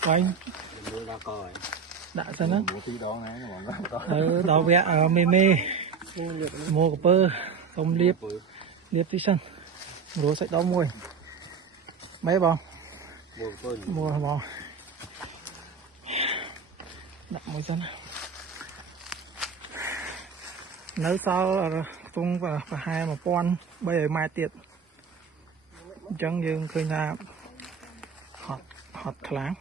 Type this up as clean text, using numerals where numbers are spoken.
Coi đã sao nó đào vẽ ở mê mê mua cà phê tôm liệp liệp tí sân đồ sạch đó mùi mấy bò mua bò đặt mùi sân nếu sao tung và hai mà con bây giờ mai tiệt chẳng dừng khơi nhà hot hot láng